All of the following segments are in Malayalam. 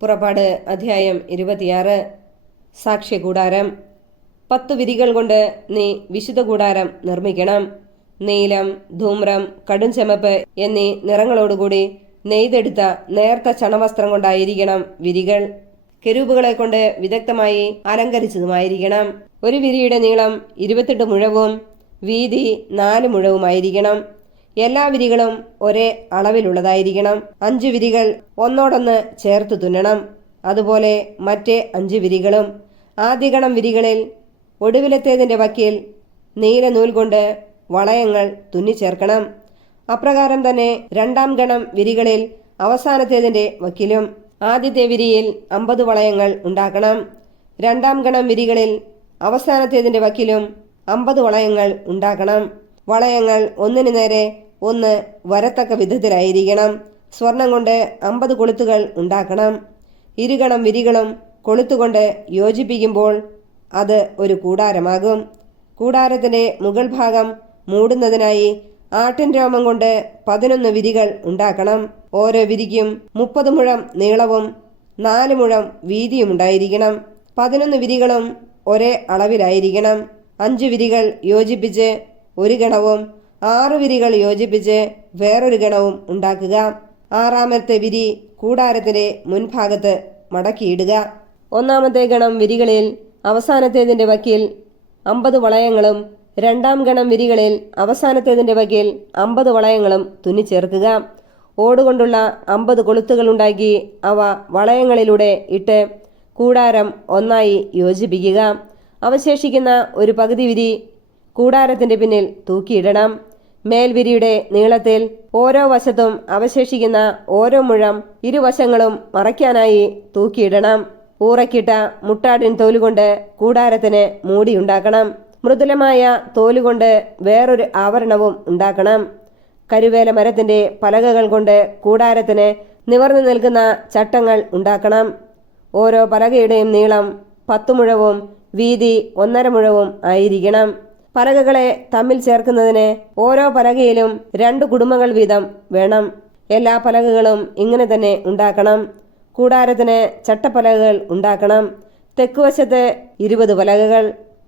പുറപ്പാട് അധ്യായം 26. സാക്ഷ്യകൂടാരം. 10 വിരികൾ കൊണ്ട് നീ വിശുദ്ധ കൂടാരം നിർമ്മിക്കണം. നീലം, ധൂമ്രം, കടുംചുമപ്പ് എന്നീ നിറങ്ങളോടുകൂടി നെയ്തെടുത്ത നേർത്ത ചണവസ്ത്രം കൊണ്ടായിരിക്കണം വിരികൾ. കെരൂബുകളെ കൊണ്ട് വിദഗ്ധമായി അലങ്കരിച്ചതുമായിരിക്കണം. ഒരു വിരിയുടെ നീളം 28 മുഴവും വീതി 4 മുഴവുമായിരിക്കണം. എല്ലാ വിരികളും ഒരേ അളവിലുള്ളതായിരിക്കണം. 5 വിരികൾ ഒന്നോടൊന്ന് ചേർത്ത് തുന്നണം. അതുപോലെ മറ്റേ 5 വിരികളും. ആദ്യഗണം വിരികളിൽ ഒടുവിലത്തേതിൻ്റെ വക്കിൽ നീല നൂൽ കൊണ്ട് വളയങ്ങൾ തുന്നിച്ചേർക്കണം. അപ്രകാരം തന്നെ രണ്ടാം ഗണം വിരികളിൽ അവസാനത്തേതിൻ്റെ വക്കിലും. ആദ്യത്തെ വിരിയിൽ 50 വളയങ്ങൾ ഉണ്ടാക്കണം. രണ്ടാം ഗണം വിരികളിൽ അവസാനത്തേതിൻ്റെ വക്കിലും 50 വളയങ്ങൾ ഉണ്ടാക്കണം. വളയങ്ങൾ ഒന്നിനു നേരെ ഒന്ന് വരത്തക്ക വിധത്തിലായിരിക്കണം. സ്വർണം കൊണ്ട് 50 കൊളുത്തുകൾ ഉണ്ടാക്കണം. ഇരുഗണം വിരികളും കൊളുത്തുകൊണ്ട് യോജിപ്പിക്കുമ്പോൾ അത് ഒരു കൂടാരമാകും. കൂടാരത്തിൻ്റെ മുകൾ ഭാഗം മൂടുന്നതിനായി ആട്ടിൻ രോമം കൊണ്ട് 11 വിരികൾ ഉണ്ടാക്കണം. ഓരോ വിരിക്കും 30 മുഴം നീളവും 4 മുഴം വീതിയും ഉണ്ടായിരിക്കണം. 11 വിരികളും ഒരേ അളവിലായിരിക്കണം. 5 വിരികൾ യോജിപ്പിച്ച് ഒരു ഗണവും 6 വിരികൾ യോജിപ്പിച്ച് വേറൊരു ഗണവും ഉണ്ടാക്കുക. 6-ാമത്തെ വിരി കൂടാരത്തിന്റെ മുൻഭാഗത്ത് മടക്കിയിടുക. 1-ാമത്തെ ഗണം വിരികളിൽ അവസാനത്തേതിൻ്റെ വക്കിൽ 50 വളയങ്ങളും രണ്ടാം ഗണം വിരികളിൽ അവസാനത്തേതിൻ്റെ വക്കിൽ 50 വളയങ്ങളും തുന്നിച്ചേർക്കുക. ഓടുകൊണ്ടുള്ള 50 കൊളുത്തുകൾ ഉണ്ടാക്കി അവ വളയങ്ങളിലൂടെ ഇട്ട് കൂടാരം ഒന്നായി യോജിപ്പിക്കുക. അവശേഷിക്കുന്ന ഒരു പകുതി വിരി കൂടാരത്തിന്റെ പിന്നിൽ തൂക്കിയിടണം. മേൽവിരിയുടെ നീളത്തിൽ ഓരോ വശത്തും അവശേഷിക്കുന്ന ഓരോ മുഴം ഇരുവശങ്ങളും മറയ്ക്കാനായി തൂക്കിയിടണം. ഊറക്കിട്ട മുട്ടാടിൻ തോലുകൊണ്ട് കൂടാരത്തിന് മൂടിയുണ്ടാക്കണം. മൃദുലമായ തോലുകൊണ്ട് വേറൊരു ആവരണവും ഉണ്ടാക്കണം. കരുവേല മരത്തിന്റെ പലകകൾ കൊണ്ട് കൂടാരത്തിന് നിവർന്നു നിൽക്കുന്ന ചട്ടങ്ങൾ ഉണ്ടാക്കണം. ഓരോ പലകയുടെയും നീളം 10 മുഴവും വീതി 1.5 മുഴവും ആയിരിക്കണം. പലകകളെ തമ്മിൽ ചേർക്കുന്നതിന് ഓരോ പലകയിലും 2 കുടുമകൾ വീതം വേണം. എല്ലാ പലകകളും ഇങ്ങനെ തന്നെ ഉണ്ടാക്കണം. കൂടാരത്തിന് ചട്ടപ്പലകകൾ ഉണ്ടാക്കണം. തെക്കുവശത്ത് 20 പലകകൾ.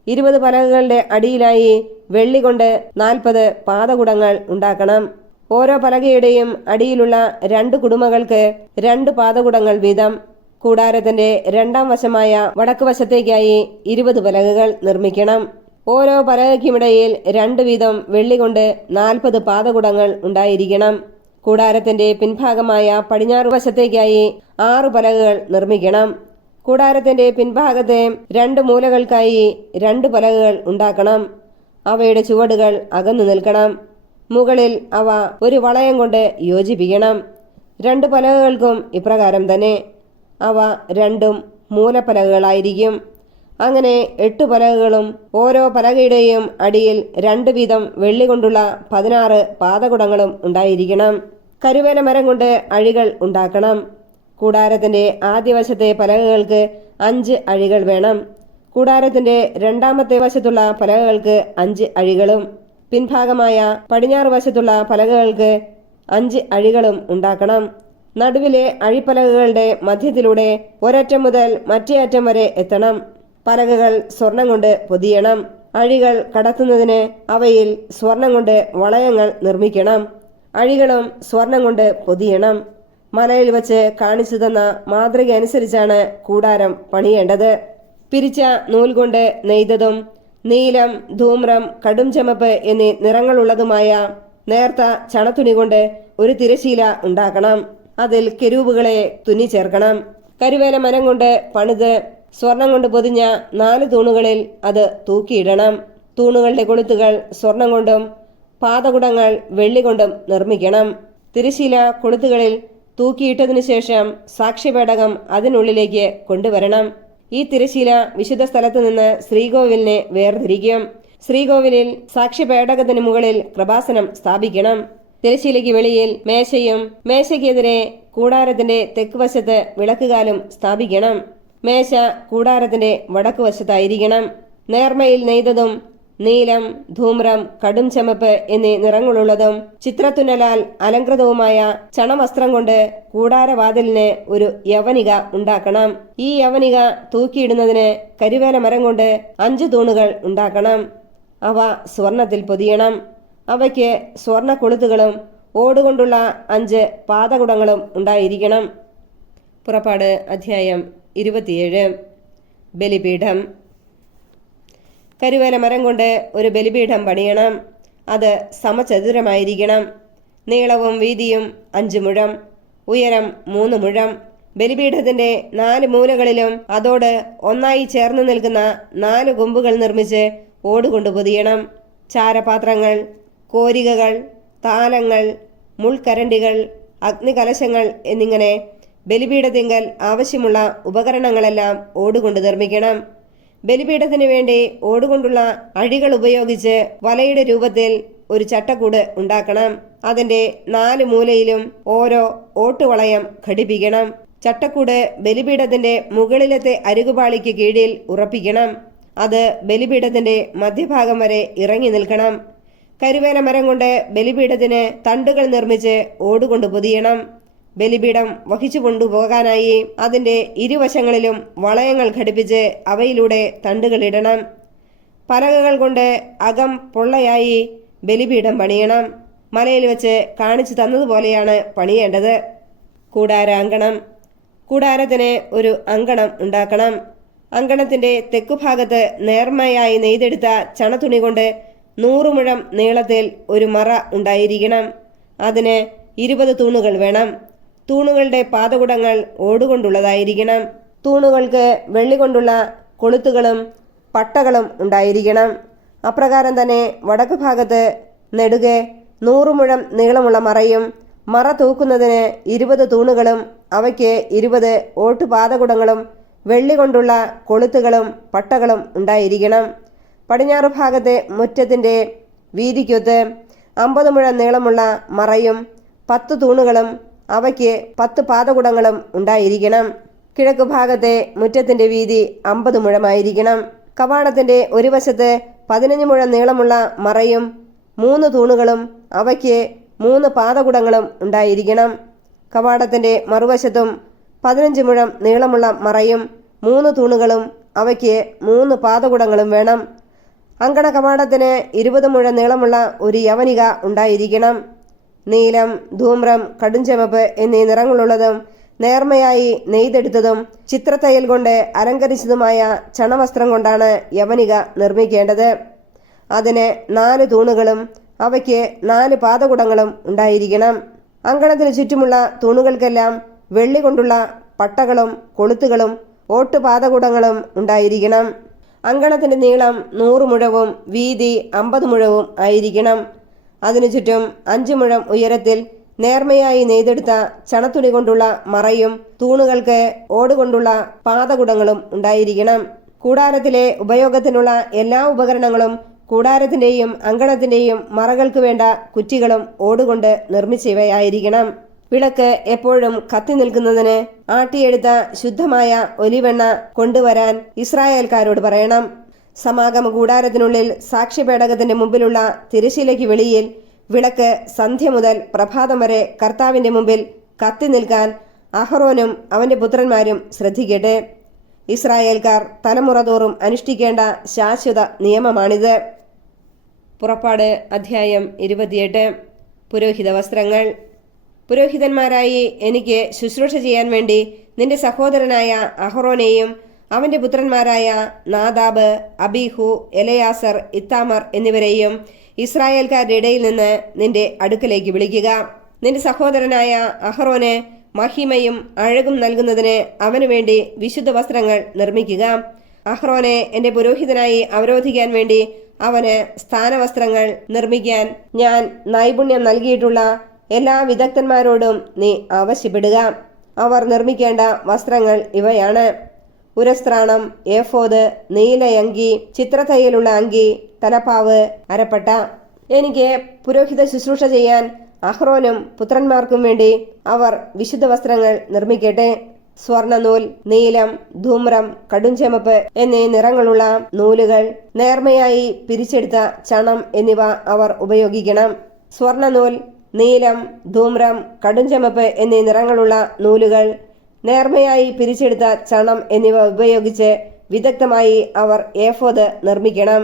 20 പലകകളുടെ അടിയിലായി വെള്ളി കൊണ്ട് 40 പാദകുടങ്ങൾ ഉണ്ടാക്കണം. ഓരോ പലകയുടെയും അടിയിലുള്ള 2 കുടുമകൾക്ക് 2 പാദകുടങ്ങൾ വീതം. കൂടാരത്തിന്റെ രണ്ടാം വശമായ വടക്ക് വശത്തേക്കായി 20 പലകകൾ നിർമ്മിക്കണം. ഓരോ പലകയ്ക്കുമിടയിൽ 2 വീതം വെള്ളി കൊണ്ട് 40 പാദകുടങ്ങൾ ഉണ്ടായിരിക്കണം. കൂടാരത്തിന്റെ പിൻഭാഗമായ പടിഞ്ഞാറ് വശത്തേക്കായി 6 പലകകൾ നിർമ്മിക്കണം. കൂടാരത്തിന്റെ പിൻഭാഗത്തെ 2 മൂലകൾക്കായി 2 പലകകൾ ഉണ്ടാക്കണം. അവയുടെ ചുവടുകൾ അകന്നു നിൽക്കണം. മുകളിൽ അവ ഒരു വളയം കൊണ്ട് യോജിപ്പിക്കണം. 2 പലകകൾക്കും ഇപ്രകാരം തന്നെ. അവ 2 മൂലപ്പലകകളായിരിക്കും. അങ്ങനെ 8 പലകകളും ഓരോ പലകയുടെയും അടിയിൽ 2 വീതം വെള്ളി കൊണ്ടുള്ള 16 പാദകുടങ്ങളും ഉണ്ടായിരിക്കണം. കരുവേല മരം കൊണ്ട് അഴികൾ ഉണ്ടാക്കണം. കൂടാരത്തിന്റെ ആദ്യവശത്തെ പലകകൾക്ക് 5 അഴികൾ വേണം. കൂടാരത്തിന്റെ രണ്ടാമത്തെ വശത്തുള്ള പലകകൾക്ക് 5 അഴികളും പിൻഭാഗമായ പടിഞ്ഞാറ് വശത്തുള്ള പലകകൾക്ക് 5 അഴികളും ഉണ്ടാക്കണം. നടുവിലെ അഴിപ്പലകകളുടെ മധ്യത്തിലൂടെ ഒരറ്റം മുതൽ മറ്റേ അറ്റം വരെ എത്തണം. പലകകൾ സ്വർണം കൊണ്ട് പൊതിയണം. അഴികൾ കടത്തുന്നതിന് അവയിൽ സ്വർണം കൊണ്ട് വളയങ്ങൾ നിർമ്മിക്കണം. അഴികളും സ്വർണം കൊണ്ട് പൊതിയണം. മലയിൽ വച്ച് കാണിച്ചു തന്ന മാതൃക അനുസരിച്ചാണ് കൂടാരം പണിയേണ്ടത്. പിരിച്ച നൂൽ കൊണ്ട് നെയ്തതും നീലം, ധൂമ്രം, കടുംചുമപ്പ് എന്നീ നിറങ്ങളുള്ളതുമായ നേർത്ത ചണത്തുണി കൊണ്ട് ഒരു തിരശീല ഉണ്ടാക്കണം. അതിൽ കെരൂബുകളെ തുന്നിച്ചേർക്കണം. കരുവേല മരം കൊണ്ട് പണിത് സ്വർണം കൊണ്ട് പൊതിഞ്ഞ 4 തൂണുകളിൽ അത് തൂക്കിയിടണം. തൂണുകളുടെ കൊളുത്തുകൾ സ്വർണം കൊണ്ടും പാദകുടങ്ങൾ വെള്ളി കൊണ്ടും നിർമ്മിക്കണം. തിരശീല കൊളുത്തുകളിൽ തൂക്കിയിട്ടതിനു ശേഷം സാക്ഷ്യപേടകം അതിനുള്ളിലേക്ക് കൊണ്ടുവരണം. ഈ തിരശീല വിശുദ്ധ സ്ഥലത്ത് നിന്ന് ശ്രീകോവിലിനെ വേർതിരിക്കും. ശ്രീകോവിലിൽ സാക്ഷ്യപേടകത്തിന് മുകളിൽ കൃപാസനം സ്ഥാപിക്കണം. തിരശീലയ്ക്ക് വെളിയിൽ മേശയും മേശയ്ക്കെതിരെ കൂടാരത്തിന്റെ തെക്കുവശത്ത് വിളക്കുകാലും സ്ഥാപിക്കണം. മേശ കൂടാരത്തിന്റെ വടക്കുവശത്തായിരിക്കണം. നേർമയിൽ നെയ്തതും നീലം, ധൂമ്രം, കടും ചുമപ്പ് എന്നീ നിറങ്ങളുള്ളതും ചിത്രത്തുന്നലാൽ അലങ്കൃതവുമായ ചണവസ്ത്രം കൊണ്ട് കൂടാരവാതിലിന് ഒരു യവനിക ഉണ്ടാക്കണം. ഈ യവനിക തൂക്കിയിടുന്നതിന് കരിവേല മരം കൊണ്ട് 5 തൂണുകൾ ഉണ്ടാക്കണം. അവ സ്വർണത്തിൽ പൊതിയണം. അവയ്ക്ക് സ്വർണ കൊളുത്തുകളും ഓടുകൊണ്ടുള്ള 5 പാദകുടങ്ങളും ഉണ്ടായിരിക്കണം. പുറപ്പാട് അധ്യായം 27. ബലിപീഠം. കരുവേല മരം കൊണ്ട് ഒരു ബലിപീഠം പണിയണം. അത് സമചതുരമായിരിക്കണം. നീളവും വീതിയും 5 മുഴം, ഉയരം 3 മുഴം. ബലിപീഠത്തിന്റെ 4 മൂലകളിലും അതോട് ഒന്നായി ചേർന്ന് നിൽക്കുന്ന 4 കൊമ്പുകൾ നിർമ്മിച്ച് ഓടുകൊണ്ട് പൊതിയണം. ചാരപാത്രങ്ങൾ, കോരികകൾ, താലങ്ങൾ, മുൾക്കരണ്ടികൾ, അഗ്നികലശങ്ങൾ എന്നിങ്ങനെ ബലിപീഠത്തിങ്കൽ ആവശ്യമുള്ള ഉപകരണങ്ങളെല്ലാം ഓടുകൊണ്ട് നിർമ്മിക്കണം. ബലിപീഠത്തിന് വേണ്ടി ഓടുകൊണ്ടുള്ള അഴികൾ ഉപയോഗിച്ച് വലയുടെ രൂപത്തിൽ ഒരു ചട്ടക്കൂട് ഉണ്ടാക്കണം. അതിന്റെ 4 മൂലയിലും ഓരോ ഓട്ടുവളയം ഘടിപ്പിക്കണം. ചട്ടക്കൂട് ബലിപീഠത്തിന്റെ മുകളിലത്തെ അരികുപാളിക്ക് കീഴിൽ ഉറപ്പിക്കണം. അത് ബലിപീഠത്തിന്റെ മധ്യഭാഗം വരെ ഇറങ്ങി നിൽക്കണം. കരുവേല മരം കൊണ്ട് ബലിപീഠത്തിന് തണ്ടുകൾ നിർമ്മിച്ച് ഓടുകൊണ്ട് പൊതിയണം. ബലിപീഠം വഹിച്ചു കൊണ്ടുപോകാനായി അതിന്റെ ഇരുവശങ്ങളിലും വളയങ്ങൾ ഘടിപ്പിച്ച് അവയിലൂടെ തണ്ടുകൾ ഇടണം. പലകകൾ കൊണ്ട് അകം പൊള്ളയായി ബലിപീഠം പണിയണം. മലയിൽ വെച്ച് കാണിച്ചു തന്നതുപോലെയാണ് പണിയേണ്ടത്. കൂടാരാങ്കണം. കൂടാരത്തിന് ഒരു അങ്കണം ഉണ്ടാക്കണം. അങ്കണത്തിന്റെ തെക്കുഭാഗത്ത് നേർമയായി നെയ്തെടുത്ത ചണത്തുണി കൊണ്ട് 100 മുഴം നീളത്തിൽ ഒരു മറ ഉണ്ടായിരിക്കണം. അതിന് 20 തൂണുകൾ വേണം. തൂണുകളുടെ പാദകുടങ്ങൾ ഓടുകൊണ്ടുള്ളതായിരിക്കണം. തൂണുകൾക്ക് വെള്ളി കൊണ്ടുള്ള കൊളുത്തുകളും പട്ടകളും ഉണ്ടായിരിക്കണം. അപ്രകാരം തന്നെ വടക്ക് ഭാഗത്ത് നെടുകെ 100 മുഴം നീളമുള്ള മറയും മറ തൂക്കുന്നതിന് 20 തൂണുകളും അവയ്ക്ക് 20 ഓട്ടുപാദകുടങ്ങളും വെള്ളി കൊണ്ടുള്ള കൊളുത്തുകളും പട്ടകളും ഉണ്ടായിരിക്കണം. പടിഞ്ഞാറ് ഭാഗത്തെ മുറ്റത്തിന്റെ വീതിക്കൊത്ത് 50 മുഴം നീളമുള്ള മറയും 10 തൂണുകളും അവയ്ക്ക് 10 പാദകുടങ്ങളും ഉണ്ടായിരിക്കണം. കിഴക്ക് ഭാഗത്തെ മുറ്റത്തിന്റെ വീതി 50 മുഴമായിരിക്കണം. കവാടത്തിന്റെ ഒരു വശത്ത് 15 മുഴം നീളമുള്ള മറയും 3 തൂണുകളും അവയ്ക്ക് 3 പാദകുടങ്ങളും ഉണ്ടായിരിക്കണം. കവാടത്തിന്റെ മറുവശത്തും 15 മുഴം നീളമുള്ള മറയും 3 തൂണുകളും അവയ്ക്ക് 3 പാദകുടങ്ങളും വേണം. അങ്കണ കവാടത്തിന് 20 മുഴം നീളമുള്ള ഒരു യവനിക ഉണ്ടായിരിക്കണം. നീലം, ധൂമ്രം, കടുംചുമപ്പ് എന്നീ നിറങ്ങളുള്ളതും നേർമയായി നെയ്തെടുത്തതും ചിത്രത്തയ്യൽ കൊണ്ട് അലങ്കരിച്ചതുമായ ചണവസ്ത്രം കൊണ്ടാണ് യവനിക നിർമ്മിക്കേണ്ടത്. അതിന് 4 തൂണുകളും അവയ്ക്ക് 4 പാദകുടങ്ങളും ഉണ്ടായിരിക്കണം. അങ്കണത്തിന് ചുറ്റുമുള്ള തൂണുകൾക്കെല്ലാം വെള്ളി കൊണ്ടുള്ള പട്ടകളും കൊളുത്തുകളും ഓട്ടുപാദകുടങ്ങളും ഉണ്ടായിരിക്കണം. അങ്കണത്തിന്റെ നീളം 100 മുഴവും വീതി 50 മുഴവും ആയിരിക്കണം. അതിനു ചുറ്റും 5 മുഴം ഉയരത്തിൽ നേർമയായി നെയ്തെടുത്ത ചണത്തുണി കൊണ്ടുള്ള മറയും തൂണുകൾക്ക് ഓടുകൊണ്ടുള്ള പാദകുടങ്ങളും ഉണ്ടായിരിക്കണം. കൂടാരത്തിലെ ഉപയോഗത്തിനുള്ള എല്ലാ ഉപകരണങ്ങളും കൂടാരത്തിന്റെയും അങ്കണത്തിന്റെയും മറകൾക്ക് വേണ്ട കുറ്റികളും ഓടുകൊണ്ട് നിർമ്മിച്ചവയായിരിക്കണം. വിളക്ക് എപ്പോഴും കത്തി നിൽക്കുന്നതിന് ആട്ടിയെടുത്ത ശുദ്ധമായ ഒലിവെണ്ണ കൊണ്ടുവരാൻ ഇസ്രായേൽക്കാരോട് പറയണം. സമാഗമ കൂടാരത്തിനുള്ളിൽ സാക്ഷ്യപേടകത്തിന്റെ മുമ്പിലുള്ള തിരശ്ശീലയ്ക്ക് വെളിയിൽ വിളക്ക് സന്ധ്യ മുതൽ പ്രഭാതം വരെ കർത്താവിന്റെ മുമ്പിൽ കത്തി നിൽക്കാൻ അഹറോനും അവന്റെ പുത്രന്മാരും ശ്രദ്ധിക്കട്ടെ. ഇസ്രായേൽക്കാർ തലമുറ തോറും അനുഷ്ഠിക്കേണ്ട ശാശ്വത നിയമമാണിത്. പുറപ്പാട് അധ്യായം 28. പുരോഹിത വസ്ത്രങ്ങൾ. പുരോഹിതന്മാരായി എനിക്ക് ശുശ്രൂഷ ചെയ്യാൻ വേണ്ടി നിന്റെ സഹോദരനായ അഹറോനെയും അവന്റെ പുത്രന്മാരായ നാദാബ്, അബീഹു, എലയാസർ, ഇത്താമർ എന്നിവരെയും ഇസ്രായേൽക്കാരുടെ ഇടയിൽ നിന്ന് നിന്റെ അടുക്കലേക്ക് വിളിക്കുക. നിന്റെ സഹോദരനായ അഹറോന് മഹിമയും അഴകും നൽകുന്നതിന് അവനു വേണ്ടി വിശുദ്ധ വസ്ത്രങ്ങൾ നിർമ്മിക്കുക. അഹ്റോനെ എന്റെ പുരോഹിതനായി അവരോധിക്കാൻ വേണ്ടി അവന് സ്ഥാനവസ്ത്രങ്ങൾ നിർമ്മിക്കാൻ ഞാൻ നൈപുണ്യം നൽകിയിട്ടുള്ള എല്ലാ വിദഗ്ധന്മാരോടും നീ ആവശ്യപ്പെടുക. അവർ നിർമ്മിക്കേണ്ട വസ്ത്രങ്ങൾ ഇവയാണ്: ഉരസ്ത്രാണം, ഏഫോദ്, നീലയങ്കി, ചിത്രത്തയ്യലുള്ള അങ്കി, തലപ്പാവ്, അരപ്പട്ട. എനിക്ക് പുരോഹിത ശുശ്രൂഷ ചെയ്യാൻ അഹ്റോനും പുത്രന്മാർക്കും വേണ്ടി അവർ വിശുദ്ധ വസ്ത്രങ്ങൾ നിർമ്മിക്കട്ടെ. സ്വർണ്ണനൂൽ, നീലം, ധൂമ്രം, കടുംചുമപ്പ് എന്നീ നിറങ്ങളുള്ള നൂലുകൾ, നേർമയായി പിരിച്ചെടുത്ത ചണം എന്നിവ അവർ ഉപയോഗിക്കണം. സ്വർണ്ണനൂൽ, നീലം, ധൂമ്രം, കടുംചുമപ്പ് എന്നീ നിറങ്ങളുള്ള നൂലുകൾ, നേർമയായി പിരിച്ചെടുത്ത ചണം എന്നിവ ഉപയോഗിച്ച് വിദഗ്ധമായി അവർ ഏഫോദ് നിർമ്മിക്കണം.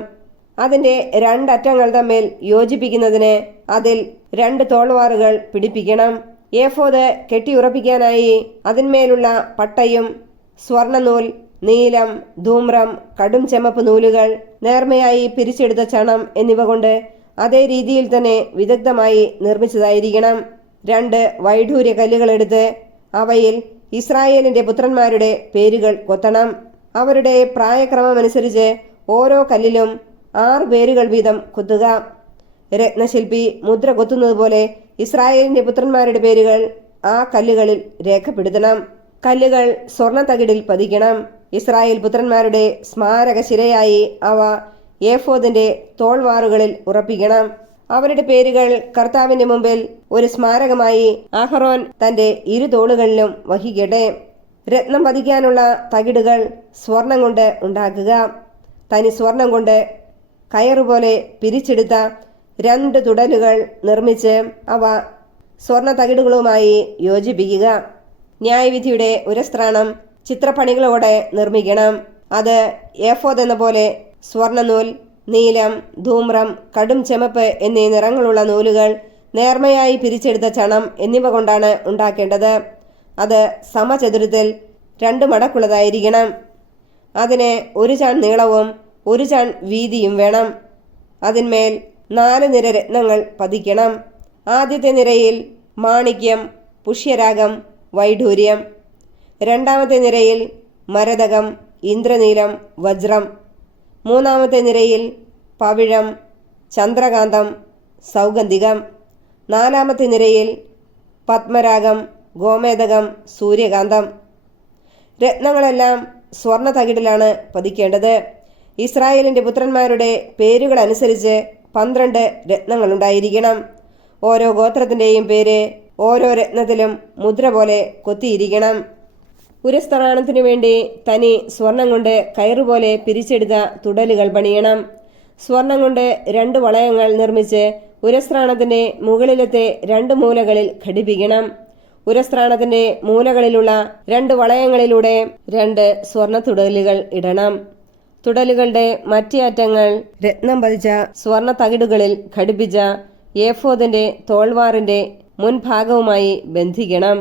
അതിൻ്റെ രണ്ടറ്റങ്ങൾ തമ്മിൽ യോജിപ്പിക്കുന്നതിന് അതിൽ 2 തോൾവാറുകൾ പിടിപ്പിക്കണം. ഏഫോദ് കെട്ടിയുറപ്പിക്കാനായി അതിന്മേലുള്ള പട്ടയും സ്വർണ്ണനൂൽ, നീലം, ധൂമ്രം, കടുംചുമപ്പ് നൂലുകൾ, നേർമയായി പിരിച്ചെടുത്ത ചണം എന്നിവ കൊണ്ട് അതേ രീതിയിൽ തന്നെ വിദഗ്ധമായി നിർമ്മിച്ചതായിരിക്കണം. 2 വൈഡൂര്യ കല്ലുകളെടുത്ത് അവയിൽ ഇസ്രായേലിന്റെ പുത്രന്മാരുടെ പേരുകൾ കൊത്തണം. അവരുടെ പ്രായക്രമമനുസരിച്ച് ഓരോ കല്ലിലും 6 പേരുകൾ വീതം കൊത്തുക. രത്നശില്പി മുദ്ര കൊത്തുന്നത് പോലെ ഇസ്രായേലിന്റെ പുത്രന്മാരുടെ പേരുകൾ ആ കല്ലുകളിൽ രേഖപ്പെടുത്തണം. കല്ലുകൾ സ്വർണ്ണത്തകിടിൽ പതിക്കണം. ഇസ്രായേൽ പുത്രന്മാരുടെ സ്മാരകശിലയായി അവ ഏഫോദിന്റെ തോൾവാറുകളിൽ ഉറപ്പിക്കണം. അവരുടെ പേരുകൾ കർത്താവിന്റെ മുമ്പിൽ ഒരു സ്മാരകമായി അഹറോൻ തന്റെ 2 തോളുകളിലും വഹിക്കട്ടെ. രത്നം പതിക്കാനുള്ള തകിടുകൾ സ്വർണം കൊണ്ട് ഉണ്ടാക്കുക. തനി സ്വർണം കൊണ്ട് കയറുപോലെ പിരിച്ചെടുത്ത 2 തുടലുകൾ നിർമ്മിച്ച് അവ സ്വർണ്ണ തകിടുകളുമായി യോജിപ്പിക്കുക. ന്യായവിധിയുടെ ഉരസ്ത്രാണം ചിത്രപ്പണികളോടെ നിർമ്മിക്കണം. അത് ഏഫോദ് എന്ന പോലെ സ്വർണ്ണനൂൽ, നീലം, ധൂമ്രം, കടുംചുമപ്പ് എന്നീ നിറങ്ങളുള്ള നൂലുകൾ, നേർമയായി പിരിച്ചെടുത്ത ചണം എന്നിവ കൊണ്ടാണ് ഉണ്ടാക്കേണ്ടത്. അത് സമചതുരത്തിൽ 2 മടക്കുള്ളതായിരിക്കണം. അതിന് 1 ചാൺ നീളവും 1 ചാൺ വീതിയും വേണം. അതിന്മേൽ 4 നിര രത്നങ്ങൾ പതിക്കണം. ആദ്യത്തെ നിരയിൽ മാണിക്യം, പുഷ്യരാഗം, വൈഡൂര്യം. രണ്ടാമത്തെ നിരയിൽ മരതകം, ഇന്ദ്രനീലം, വജ്രം. മൂന്നാമത്തെ നിരയിൽ പവിഴം, ചന്ദ്രകാന്തം, സൗഗന്ധികം. 4-ാമത്തെ നിരയിൽ പത്മരാഗം, ഗോമേതകം, സൂര്യകാന്തം. രത്നങ്ങളെല്ലാം സ്വർണ്ണ തകിടിലാണ് പതിക്കേണ്ടത്. ഇസ്രായേലിന്റെ പുത്രന്മാരുടെ പേരുകൾ അനുസരിച്ച് 12 രത്നങ്ങളുണ്ടായിരിക്കണം. ഓരോ ഗോത്രത്തിൻ്റെയും പേര് ഓരോ രത്നത്തിലും മുദ്ര പോലെ കൊത്തിയിരിക്കണം. ഉരസ്ത്രാണത്തിനു വേണ്ടി തനി സ്വർണം കൊണ്ട് കയറുപോലെ പിരിച്ചെടുത്ത തുടലുകൾ പണിയണം. സ്വർണം കൊണ്ട് 2 വളയങ്ങൾ നിർമ്മിച്ച് ഉരസ്ത്രാണത്തിന്റെ മുകളിലത്തെ 2 മൂലകളിൽ ഘടിപ്പിക്കണം. ഉരസ്ത്രാണത്തിന്റെ മൂലകളിലുള്ള 2 വളയങ്ങളിലൂടെ 2 സ്വർണ്ണ തുടലുകൾ ഇടണം. തുടലുകളുടെ മറ്റേ അറ്റങ്ങൾ രത്നം പതിച്ച സ്വർണ്ണ തകിടുകളിൽ ഘടിപ്പിച്ച ഏഫോദിന്റെ തോൾവാറിന്റെ മുൻഭാഗവുമായി ബന്ധിക്കണം.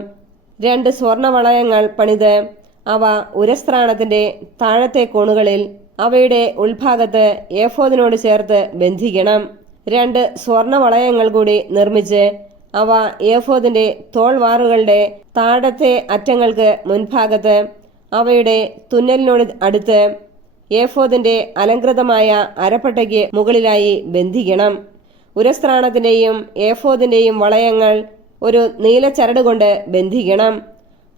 2 സ്വർണ്ണ വളയങ്ങൾ പണിത് അവ ഉരസ്ത്രാണത്തിന്റെ താഴത്തെ കോണുകളിൽ അവയുടെ ഉൾഭാഗത്ത് ഏഫോദിനോട് ചേർത്ത് ബന്ധിക്കണം. 2 സ്വർണ്ണ വളയങ്ങൾ കൂടി നിർമ്മിച്ച് അവ ഏഫോദിന്റെ തോൾവാറുകളുടെ താഴത്തെ അറ്റങ്ങൾക്ക് മുൻഭാഗത്ത് അവയുടെ തുന്നലിനോട് അടുത്ത് ഏഫോദിന്റെ അലങ്കൃതമായ അരപ്പട്ടയ്ക്ക് മുകളിലായി ബന്ധിക്കണം. ഉരസ്ത്രാണത്തിന്റെയും ഏഫോദിന്റെയും വളയങ്ങൾ ഒരു നീലച്ചരട് കൊണ്ട് ബന്ധിക്കണം.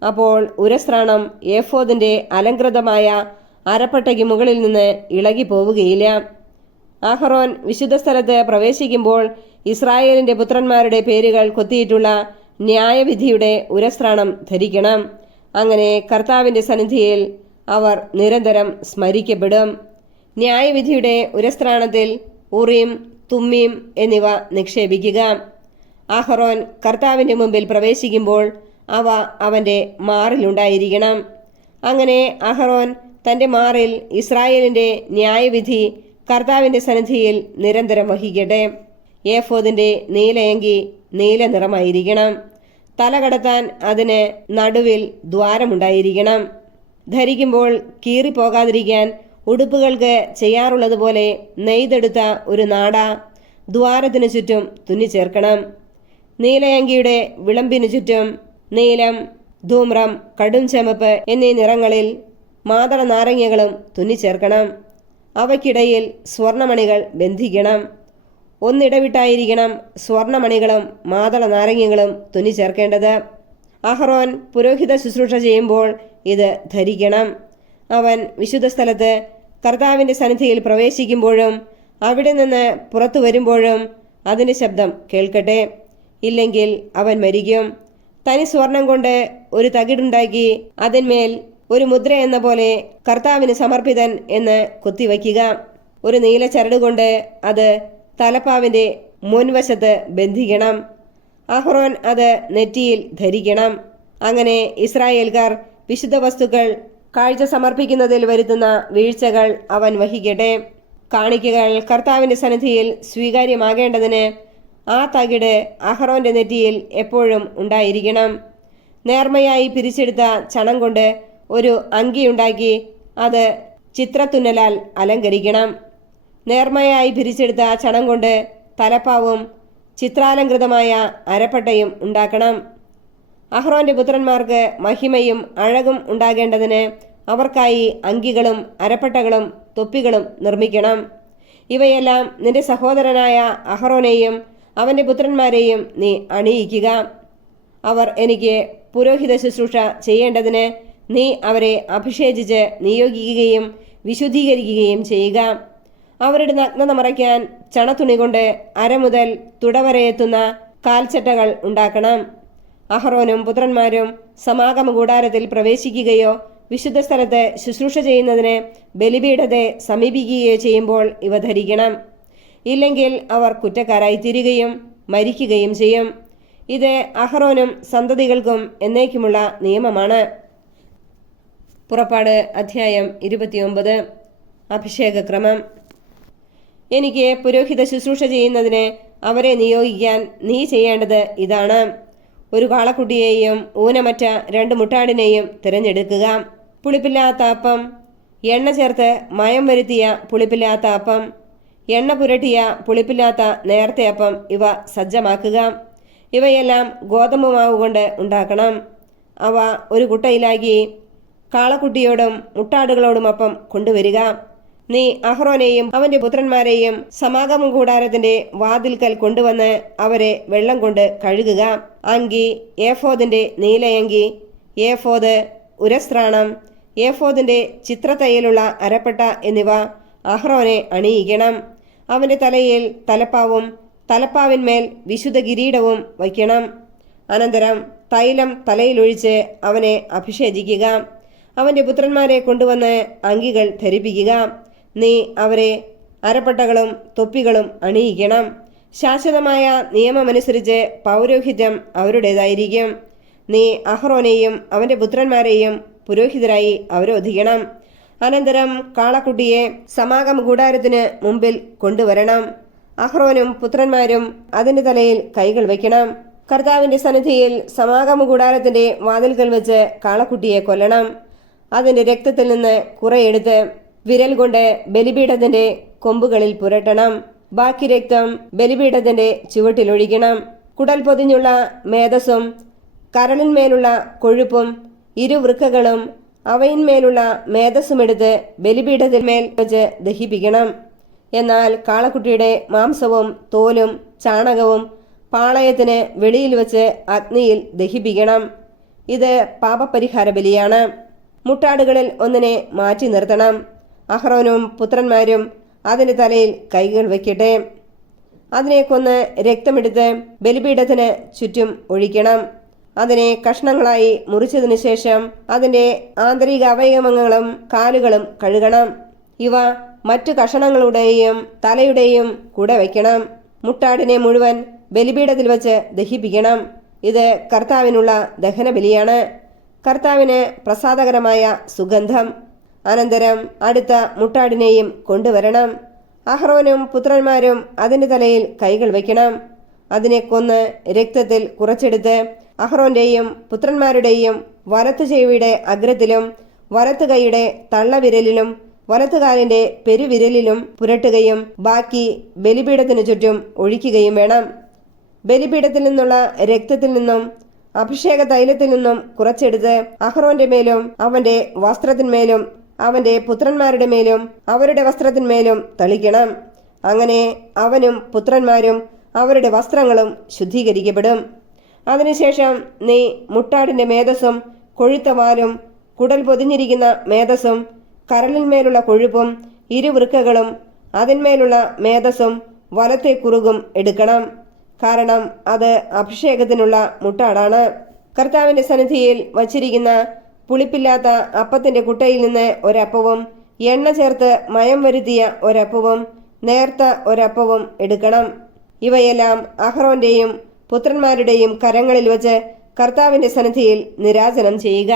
അപ്പോൾ ഉരസ്ത്രാണം ഏഫോദിന്റെ അലങ്കൃതമായ അരപ്പട്ടയ്ക്ക് മുകളിൽ നിന്ന് ഇളകി പോവുകയില്ല. അഹറോൻ വിശുദ്ധ സ്ഥലത്ത് പ്രവേശിക്കുമ്പോൾ ഇസ്രായേലിന്റെ പുത്രന്മാരുടെ പേരുകൾ കൊത്തിയിട്ടുള്ള ന്യായവിധിയുടെ ഉരസ്ത്രാണം ധരിക്കണം. അങ്ങനെ കർത്താവിന്റെ സന്നിധിയിൽ അവർ നിരന്തരം സ്മരിക്കപ്പെടും. ന്യായവിധിയുടെ ഉരസ്ത്രാണത്തിൽ ഉറീം, തുമ്മീം എന്നിവ നിക്ഷേപിക്കുക. അഹറോൻ കർത്താവിന്റെ മുമ്പിൽ പ്രവേശിക്കുമ്പോൾ അവ അവന്റെ മാറിലുണ്ടായിരിക്കണം. അങ്ങനെ അഹറോൻ തന്റെ മാറിൽ ഇസ്രായേലിന്റെ ന്യായവിധി കർത്താവിന്റെ സന്നിധിയിൽ നിരന്തരം വഹിക്കട്ടെ. ഏഫോദിന്റെ നീലയങ്കി നീല നിറമായിരിക്കണം. തല കടത്താൻ അതിന് നടുവിൽ ദ്വാരമുണ്ടായിരിക്കണം. ധരിക്കുമ്പോൾ കീറിപ്പോകാതിരിക്കാൻ ഉടുപ്പുകൾക്ക് ചെയ്യാറുള്ളതുപോലെ നെയ്തെടുത്ത ഒരു നാട ദ്വാരത്തിനു ചുറ്റും തുന്നിച്ചേർക്കണം. നീലയങ്കിയുടെ വിളമ്പിനു ചുറ്റും നീലം, ധൂമ്രം, കടുംചുമപ്പ് എന്നീ നിറങ്ങളിൽ മാതള നാരങ്ങകളും തുന്നിച്ചേർക്കണം. അവയ്ക്കിടയിൽ സ്വർണമണികൾ ബന്ധിക്കണം. ഒന്നിടവിട്ടായിരിക്കണം സ്വർണമണികളും മാതള നാരങ്ങകളും തുന്നിച്ചേർക്കേണ്ടത്. അഹറോൻ പുരോഹിത ശുശ്രൂഷ ചെയ്യുമ്പോൾ ഇത് ധരിക്കണം. അവൻ വിശുദ്ധ സ്ഥലത്ത് കർത്താവിന്റെ സന്നിധിയിൽ പ്രവേശിക്കുമ്പോഴും അവിടെ നിന്ന് പുറത്തു വരുമ്പോഴും അതിൻ്റെ ശബ്ദം കേൾക്കട്ടെ. ഇല്ലെങ്കിൽ അവൻ മരിക്കും. തനി സ്വർണം കൊണ്ട് ഒരു തകിടുണ്ടാക്കി അതിന്മേൽ ഒരു മുദ്ര എന്ന പോലെ കർത്താവിന് സമർപ്പിതൻ എന്ന് കുത്തിവയ്ക്കുക. ഒരു നീല ചരടുകൊണ്ട് അത് തലപ്പാവിന്റെ മുൻവശത്ത് ബന്ധിക്കണം. അഹ്റോൻ അത് നെറ്റിയിൽ ധരിക്കണം. അങ്ങനെ ഇസ്രായേൽക്കാർ വിശുദ്ധ വസ്തുക്കൾ കാഴ്ച സമർപ്പിക്കുന്നതിൽ വരുത്തുന്ന വീഴ്ചകൾ അവൻ വഹിക്കട്ടെ. കാണിക്കകൾ കർത്താവിന്റെ സന്നിധിയിൽ സ്വീകാര്യമാകേണ്ടതിന് ആ തകിട് അഹ്റോന്റെ നെറ്റിയിൽ എപ്പോഴും ഉണ്ടായിരിക്കണം. നേർമയായി പിരിച്ചെടുത്ത ചണം കൊണ്ട് ഒരു അങ്കിയുണ്ടാക്കി അത് ചിത്രത്തുന്നലാൽ അലങ്കരിക്കണം. നേർമയായി പിരിച്ചെടുത്ത ചണം കൊണ്ട് തലപ്പാവും ചിത്രാലങ്കൃതമായ അരപ്പട്ടയും ഉണ്ടാക്കണം. അഹ്റോന്റെ പുത്രന്മാർക്ക് മഹിമയും അഴകും ഉണ്ടാകേണ്ടതിന് അവർക്കായി അങ്കികളും അരപ്പട്ടകളും തൊപ്പികളും നിർമ്മിക്കണം. ഇവയെല്ലാം നിന്റെ സഹോദരനായ അഹ്റോനെയും അവന്റെ പുത്രന്മാരെയും നീ അണിയിക്കുക. അവർ എനിക്ക് പുരോഹിത ശുശ്രൂഷ ചെയ്യേണ്ടതിന് നീ അവരെ അഭിഷേചിച്ച് നിയോഗിക്കുകയും വിശുദ്ധീകരിക്കുകയും ചെയ്യുക. അവരുടെ നഗ്നത മറയ്ക്കാൻ ചണത്തുണി കൊണ്ട് അര മുതൽ തുടവരെ എത്തുന്ന കാൽച്ചട്ടകൾ ഉണ്ടാക്കണം. അഹ്റോനും പുത്രന്മാരും സമാഗമ കൂടാരത്തിൽ പ്രവേശിക്കുകയോ വിശുദ്ധ സ്ഥലത്ത് ശുശ്രൂഷ ചെയ്യുന്നതിന് ബലിപീഠത്തെ സമീപിക്കുകയോ ചെയ്യുമ്പോൾ ഇവ ധരിക്കണം. ഇല്ലെങ്കിൽ അവർ കുറ്റക്കാരായി തീരുകയും മരിക്കുകയും ചെയ്യും. ഇത് അഹ്റോനും സന്തതികൾക്കും എന്നേക്കുമുള്ള നിയമമാണ്. പുറപ്പാട് അധ്യായം 29. അഭിഷേകക്രമം. എനിക്ക് പുരോഹിത ശുശ്രൂഷ ചെയ്യുന്നതിന് അവരെ നിയോഗിക്കാൻ നീ ചെയ്യേണ്ടത് ഇതാണ്. ഒരു കാളക്കുട്ടിയെയും ഊനമറ്റ 2 മുട്ടാടിനെയും തിരഞ്ഞെടുക്കുക. പുളിപ്പില്ലാത്ത അപ്പം, എണ്ണ ചേർത്ത് മയം വരുത്തിയ പുളിപ്പില്ലാത്ത അപ്പം, എണ്ണ പുരട്ടിയ പുളിപ്പില്ലാത്ത നേർത്ത അപ്പം ഇവ സജ്ജമാക്കുക. ഇവയെല്ലാം ഗോതമ്പ് മാവ് കൊണ്ട് ഉണ്ടാക്കണം. അവ ഒരു കുട്ടയിലാക്കി കാളക്കുട്ടിയോടും മുട്ടാടുകളോടുമൊപ്പം കൊണ്ടുവരിക. നീ അഹ്റോനെയും അവന്റെ പുത്രന്മാരെയും സമാഗമ കൂടാരത്തിന്റെ വാതിൽക്കൽ കൊണ്ടുവന്ന് അവരെ വെള്ളം കൊണ്ട് കഴുകുക. അങ്കി, ഏഫോദിന്റെ നീലയങ്കി, ഏഫോദ്, ഉരസ്ത്രാണം, ഏഫോദിന്റെ ചിത്രത്തയ്യലുള്ള അരപ്പട്ട എന്നിവ അഹ്റോനെ അണിയിക്കണം. അവന്റെ തലയിൽ തലപ്പാവും തലപ്പാവിന്മേൽ വിശുദ്ധ കിരീടവും വയ്ക്കണം. അനന്തരം തൈലം തലയിലൊഴിച്ച് അവനെ അഭിഷേചിക്കുക. അവന്റെ പുത്രന്മാരെ കൊണ്ടുവന്ന് അങ്കികൾ ധരിപ്പിക്കുക. നീ അവരെ അരപ്പട്ടകളും തൊപ്പികളും അണിയിക്കണം. ശാശ്വതമായ നിയമമനുസരിച്ച് പൗരോഹിത്യം അവരുടേതായിരിക്കും. നീ അഹ്റോനെയും അവന്റെ പുത്രന്മാരെയും പുരോഹിതരായി അവരോധിക്കണം. അനന്തരം കാളക്കുട്ടിയെ സമാഗമ കൂടാരത്തിന് മുമ്പിൽ കൊണ്ടുവരണം. അഹ്റോനും പുത്രന്മാരും അതിന്റെ തലയിൽ കൈകൾ വയ്ക്കണം. കർത്താവിന്റെ സന്നിധിയിൽ സമാഗമ കൂടാരത്തിന്റെ വാതിൽക്കൽ വെച്ച് കാളക്കുട്ടിയെ കൊല്ലണം. അതിന്റെ രക്തത്തിൽ നിന്ന് കുറെയെടുത്ത് വിരൽ കൊണ്ട് ബലിപീഠത്തിന്റെ കൊമ്പുകളിൽ പുരട്ടണം. ബാക്കി രക്തം ബലിപീഠത്തിന്റെ ചുവട്ടിലൊഴിക്കണം. കുടൽ പൊതിഞ്ഞുള്ള മേധസ്സും കരളിന്മേലുള്ള കൊഴുപ്പും ഇരുവൃക്കകളും അവയിന്മേലുള്ള മേധസ്സുമെടുത്ത് ബലിപീഠത്തിന്മേൽ വെച്ച് ദഹിപ്പിക്കണം. എന്നാൽ കാളക്കുട്ടിയുടെ മാംസവും തോലും ചാണകവും പാളയത്തിന് വെളിയിൽ വെച്ച് അഗ്നിയിൽ ദഹിപ്പിക്കണം. ഇത് പാപപരിഹാര ബലിയാണ്. മുട്ടാടുകളിൽ ഒന്നിനെ മാറ്റി നിർത്തണം. അഹ്റോനും പുത്രന്മാരും അതിന്റെ തലയിൽ കൈകൾ വയ്ക്കട്ടെ. അതിനെ കൊന്ന് രക്തമെടുത്ത് ബലിപീഠത്തിന് ചുറ്റും ഒഴിക്കണം. അതിനെ കഷ്ണങ്ങളായി മുറിച്ചതിനു ശേഷം അതിന്റെ ആന്തരിക അവയവങ്ങളും കാലുകളും കഴുകണം. ഇവ മറ്റു കഷണങ്ങളുടെയും തലയുടെയും കൂടെ വയ്ക്കണം. മുട്ടാടിനെ മുഴുവൻ ബലിപീഠത്തിൽ വച്ച് ദഹിപ്പിക്കണം. ഇത് കർത്താവിനുള്ള ദഹനബലിയാണ്, കർത്താവിന് പ്രസാദകരമായ സുഗന്ധം. അനന്തരം അടുത്ത മുട്ടാടിനെയും കൊണ്ടുവരണം. അഹ്റോനും പുത്രന്മാരും അതിന്റെ തലയിൽ കൈകൾ വയ്ക്കണം. അതിനെ കൊന്ന് രക്തത്തിൽ കുറച്ചെടുത്ത് അഹ്റോന്റെയും പുത്രന്മാരുടെയും വലത്തു ചെവിയുടെ അഗ്രത്തിലും വലത്തു കൈയുടെ തള്ളവിരലിലും വലത്തുകാലിന്റെ പെരുവിരലിലും പുരട്ടുകയും ബാക്കി ബലിപീഠത്തിനു ചുറ്റും ഒഴിക്കുകയും വേണം. ബലിപീഠത്തിൽ നിന്നുള്ള രക്തത്തിൽ നിന്നും അഭിഷേക തൈലത്തിൽ നിന്നും കുറച്ചെടുത്ത് അഹ്റോന്റെ മേലും അവന്റെ വസ്ത്രത്തിന്മേലും അവന്റെ പുത്രന്മാരുടെ മേലും അവരുടെ വസ്ത്രത്തിന്മേലും തളിക്കണം. അങ്ങനെ അവനും പുത്രന്മാരും അവരുടെ വസ്ത്രങ്ങളും ശുദ്ധീകരിക്കപ്പെടും. അതിനുശേഷം നീ മുട്ടാടിന്റെ മേധസ്സും കൊഴുത്ത വാലും കുടൽ പൊതിഞ്ഞിരിക്കുന്ന മേധസ്സും കരളിന്മേലുള്ള കൊഴുപ്പും ഇരുവൃക്കകളും അതിന്മേലുള്ള മേധസ്സും വലത്തെ കുറുകും എടുക്കണം. കാരണം അത് അഭിഷേകത്തിനുള്ള മുട്ടാടാണ്. കർത്താവിന്റെ സന്നിധിയിൽ വച്ചിരിക്കുന്ന പുളിപ്പില്ലാത്ത അപ്പത്തിന്റെ കുട്ടയിൽ നിന്ന് ഒരപ്പവും എണ്ണ ചേർത്ത് മയം വരുത്തിയ ഒരപ്പവും നേർത്ത ഒരപ്പവും എടുക്കണം. ഇവയെല്ലാം അഹ്റോന്റെയും പുത്രന്മാരുടെയും കരങ്ങളിൽ വച്ച് കർത്താവിന്റെ സന്നിധിയിൽ നിരാജനം ചെയ്യുക.